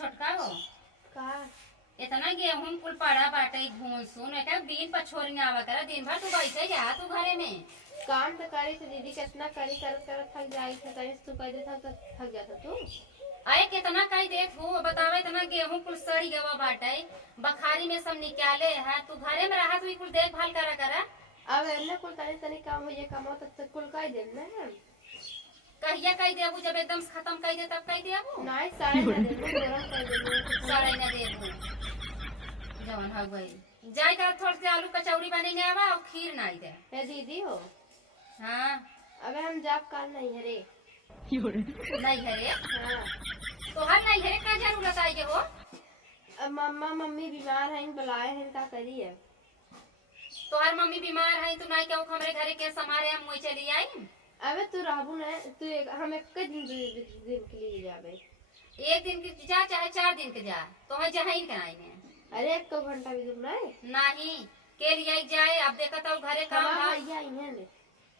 छोटका हो का इतना गेहूं कुल पड़ा बाटे घूसुन एक दिन पर छोरी आवा कर दिन भर तू बैठे जा तू घरे में काम तो करी थी दीदी, कितना करी करत करत थक जाई थे। कहीं तू कह देता तो थक जाता तू। आए कितना कही देत हूँ बतावे इतना गेहूं कुल सड़ी गवा बाटे बखारी में सब निकाले है तू घरे में रहा तू कुल देखभाल करा करा। अब एने कुल तनी तनी काम हो जे कमाओ तो कुल कह दे ना हम। कहिया कही देबू जब एकदम खत्म कही दे तब कही देबू नहीं साड़े ना दे गरम कर दे सड़े न देबू जवन हो गई जाए कर थोड़ से आलू कचौड़ी बनेंगे आवा और खीर नहीं दे। हे दीदी हो, हाँ अबे हम जाब काल नहीं है रे। नहीं है रे हाँ तो हर नहीं है का जरूरत आई हो। अब मम्मा मम्मी बीमार हैं, बुलाए हैं, का करी है। तो हर मम्मी बीमार है तू नहीं कहू हमारे घरे के समारे हम वही चली आई। अबे तू रहबू ना तू हम एक दिन के लिए जाबे। एक दिन के जा चाहे 4 दिन के जा तो मैं जहाँ ही कराई में अरे 1 घंटा भी दूर नहीं नहीं के लिए जाए अब देखा तो घरे काम हमारा धाम भैया ही है ने।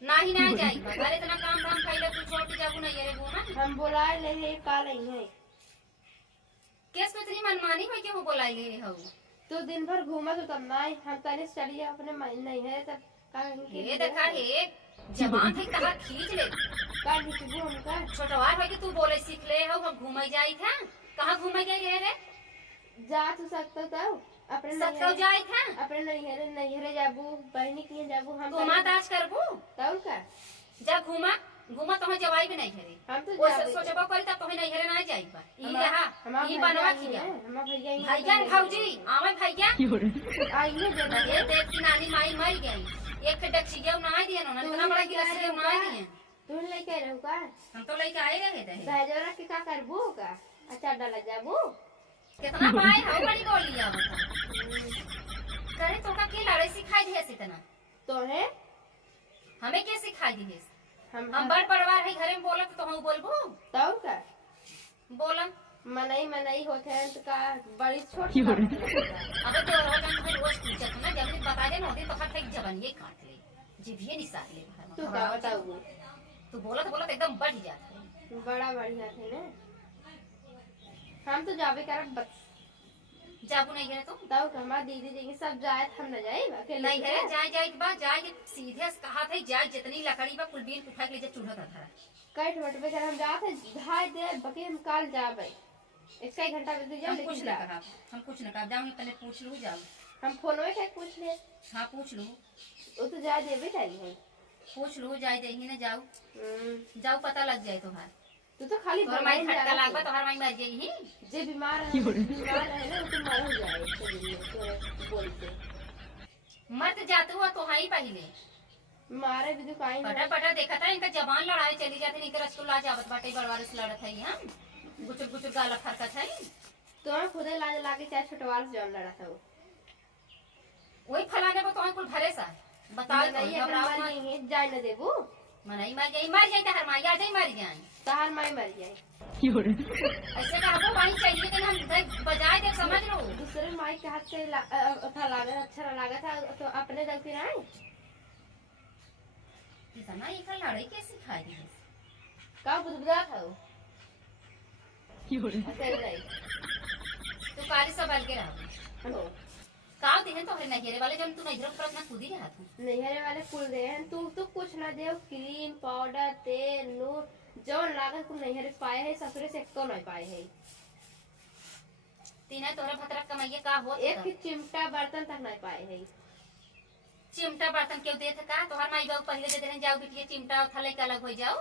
नहीं नहीं जाई घरे इतना काम धाम कैले तू छोड़ के जाबू नहीं रे बोना हम बुलाए ले हे काल ही है। केस में इतनी मनमानी हो के हो बोलाई ले हो तू दिन भर घूमा तो तब नहीं हम तने चलिए अपने नहीं है तब का ये देखा है जवान है कहा खींच ले का लिखबू हमका। छोटवार है कि तू बोले सीख ले हो हम घूमे जाई था कहाँ घूमे गए रे जा तू सकतो तो अपने सब जाई था अपने नहीं है जाबू बहनी के जाबू हम घूमा ताज करबू तब का जा घूमा घूमा तो जवाई भी नहीं घरे हम तो वो जाबे सोचबो करी तब तो नहीं घरे नहीं जाई बा ई रहा ई हम बनवा खिया हम भैया ही भैया भौजी आवे भैया आइए देना ये देख की नानी माई मर गई एक डक्सी गयो ना दिए ना इतना बड़ा गिलास से ना दिए तू लेके रहू का हम तो लेके आए रहे थे गाजरा के का करबू का अच्छा डाला जाबू कितना पाए हो बड़ी बोल लिया करे तो का के लड़ाई सिखाई दिए इतना तो है हमें के सिखाई दिए हम हम बड़ परिवार है घरे में बोलत तो हम बोलबो तब का बोलन मनई होते हैं तो का बड़ी छोट अबे तो रोज हम रोज पूछत ना जब बता दे ना तो हर एक जवान ये काट ले जीभिए निसार ले तू का बताऊ तू बोलत बोलत एकदम बढ़ जात है बड़ा बढ़िया थे ना। हम तो जाबे करब जाबू नहीं गए तो तब का हमार दीदी जी सब जाए हम न जाए अकेले नहीं है जाए जाए के बाद जाए के सीधे कहा था जाए जितनी लकड़ी बा कुल बीन उठा के ले जा चूल्हा का धरा कट मटबे कर हम जाते ढाई दे बके हम काल जाबे 1 घंटा में तू जा हम कुछ लेकिन ना जा कहा हम कुछ ना कहा जाऊँ पहले पूछ लूँ जाऊँ हम फोनवे के पूछ ले हाँ पूछ लूँ वो तो जा देबे टाइम है। पूछ लूँ जाए देही ना जाऊ जाऊ पता लग जाए तुम्हार तू तो खाली तोहर माई खटका लागबा तोहर माई मर जाई ही जे बीमार है ना तो मर हो जाए तोरे बोलते मत जातू हुआ तो हाई पहले मारे भी दुकान पटा पटा देखा था इनका जवान लड़ाई चली जाती नहीं कर स्कूल आ जावत बाटे बड़वार से लड़त है हम गुचुर गुचुर गाला फरकत है तो मैं खुदे लाज लागे चाहे छोटवाल से जौन लड़ा था वो वही फलाने को तो कुल घरे सा बताओ नहीं घबराओ मर मत गई जाए न देबू मनई मर जाई तो हर माई आ जाई मर जाए तहार माई मर जाए ऐसे कहबो वही चाहिए लेकिन हम बजाय दे समझ लो दूसरे माई के हाथ से था लागे अच्छा लगा था तो अपने गलती ना इतना एक लड़ाई कैसे खाई दी का बुदबुदा था वो ऐसे नहीं तू काली संभाल के रहो हेलो का दिन तो नहरे वाले जन तू नहरे पर अपना खुद ही रहा था नहरे वाले कुल दे हैं तू तो कुछ ना दे क्रीम पाउडर तेल नूर जो लागत कुल नहरे पाए है ससुरे से एको नहीं पाए है तीना तोरा भतरा कमाइए का हो एक चिमटा बर्तन तक नहीं पाए है। चिमटा बर्तन क्यों देत का तोहर माई बाबू पहले दे देने जाओ बिटिया चिमटा थले के अलग हो जाओ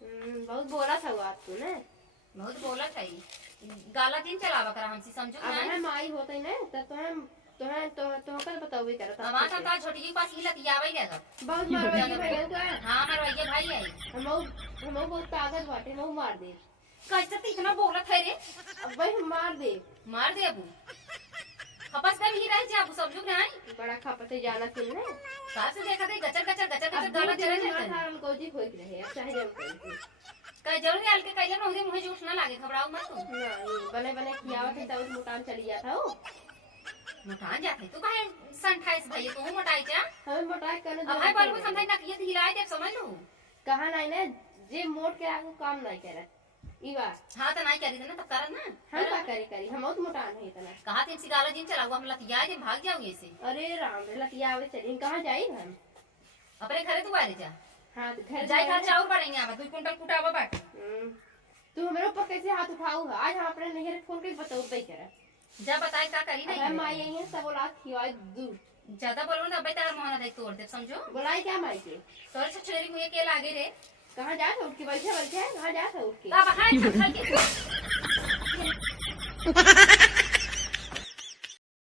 बहुत बोला था वो आज तू ने बहुत बोला था गाला दिन चलावा करा हमसे समझो अब ना है माई होते ना तो कर बताओ भी करता हमारा संतान छोटी जी के पास हिलत यावे लेगा बहुत मारवाइए भाई का हां मरवाइए भाई आई हम बहुत ताकत बाटे हम मार दे कैसे तो इतना बोलत है रे अब भाई हम मार दे अबू खपस का भी रह जा अबू समझो नहीं बड़ा खपते जाना थी ना सास से देखा दे गचर गचर गचर गचर गाला चले जाते हम कोजी खोज रहे अब चाहे जब कह जरूर आल के कैले न मुझे झूठ ना लागे घबराओ मत तू नहीं बने बने खियावत है तब मुटान चली जाता हो मोटान जाते तू काहे 28 भाई तू मोटाई जा हमें मोटाई करने अब हाय बाल को समझ ना किए हिलाए दे समझ लो कहा नहीं ना जे मोट के आगू काम नहीं करे ई बात हां तो नहीं करी ना तब करन ना हम का करे करी हम बहुत मोटा नहीं इतना। कहा तीन सिगाला जिन चला हुआ हम लतिया जे भाग जाऊंगे ऐसे। अरे राम रे लतिया आवे चली कहाँ जाई हम अपने घरे तू आ जा। हाँ तो घर जाई खा चाउर बढ़ेंगे आवा 2 कुंटल कुटावा बाटे। तू हमारे ऊपर कैसे हाथ उठाऊ है आज हम अपने नैहर फोन करके बताऊ पे करे जा बताए का करी नहीं हम आई हैं सब औलाद खिवा दूर ज्यादा बोलो ना भाई तार मोहना दे तोड़ दे समझो। बुलाई क्या माई के तोर छछरी मुहे के लागे रे कहाँ जा उठ के बैठे कहाँ जा उठ के का बहाए खा के